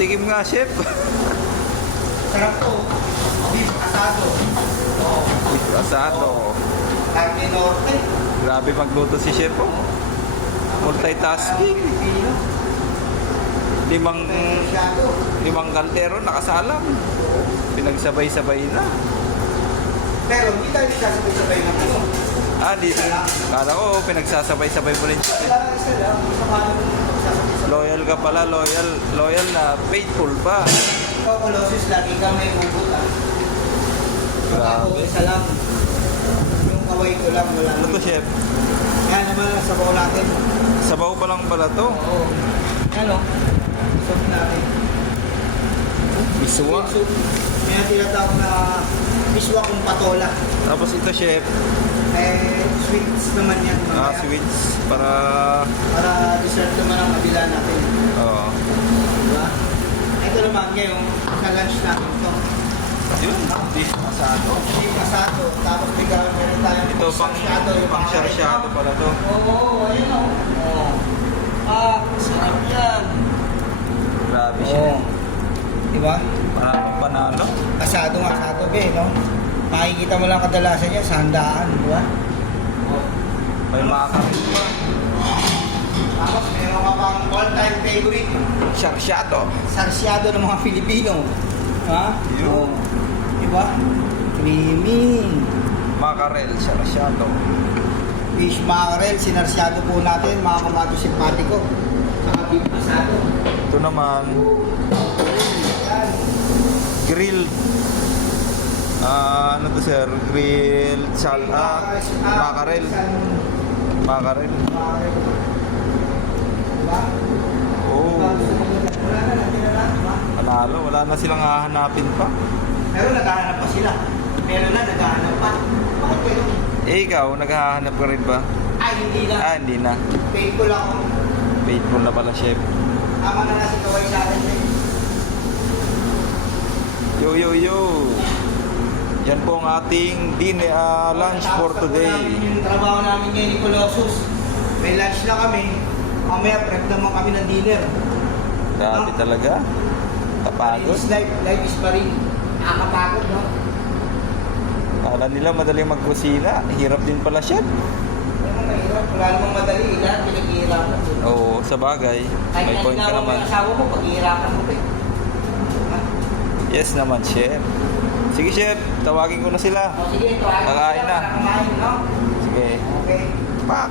Tikim nga, chef. Sarap to. Beef asado. Oh. Asado. Carne Norte. Grabe magluto si chef, oh. Multitasking. Pilipino. Masyado. Limang kaldero nakasalang. Pinagsabay-sabay na. Pero hindi tayo nagsasabay-sabay ng ano. Dito. Kala ko, pinagsasabay-sabay mo rin siya. Wala lang isa lang. Masama lang nagsasabay-sabay. Loyal ka pala, loyal na faithful pa. Ikaw, Colossus, lagi kang may hugot ah. Ako, Grabe. isa lang. Yung kaway ko lang, wala Ano to, chef? Yan naman ang sabaw natin. Sabaw pa lang pala to. Oo. Ano? Soup natin. Miswa. Soup. May tinatawag na miswa kung patola. Tapos ito, chef. Sweets naman yan. mamaya. Sweets. Para... Para dessert naman ang kabila natin. Oo. Diba? Ito naman ngayon, sa lunch natin to. Yun. Beef asado. Beef asado. Tapos meron tayo Ito pang yung sarsyado pala to. Oo, ayun o. Sarap yan. Grabe siya. Diba? Maraming panalo. Asado, be, no? Makikita mo lang kadalasan niya sa handaan, diba? May makakamit pa. Tapos meron ka pang all-time favorite. Sarsyado. Sarsyado ng mga Pilipino. Ha? Yun. Diba? Creamy. Makarel, sarsyado. Fish mackerel, sinarsyado po natin, mga kamato simpatiko. Saka beef asado. Ito naman, Yan. grilled. Ano to, sir? Grilled makarel. Makarel. Diba? Oh. Wala na, natira na, diba? Panalo. Wala na silang hahanapin pa. Pero naghahanap pa sila. Meron na, naghahanap pa. Bakit kayo? Ikaw, naghahanap ka rin ba? Ay, hindi na. Hindi na. Faithful ako. Faithful na pala, chef. Tama na nasa kaway sa akin. Yo. Yan po ang ating lunch for today. Yung trabaho namin ngayon ni Colossus. May lunch na kami. Mamaya prep naman kami ng dinner. Grabe talaga. Kapagod. Life is marine. Nakakapagod, no? Kala nila madaling magkusina. Hirap din pala, chef. Ano mahirap? Wala namang madali. Lahat pinaghihirapan. Oo, sa bagay. Kahit May point ka nalinawan mo naman. yung asawa mo, paghihirapan mo pa eh. Ha? Yes naman, chef. Sige, chef. Tawagin ko na sila. O sige, ito. Kakain na. Kumain, no? Sige. Okay. Pak!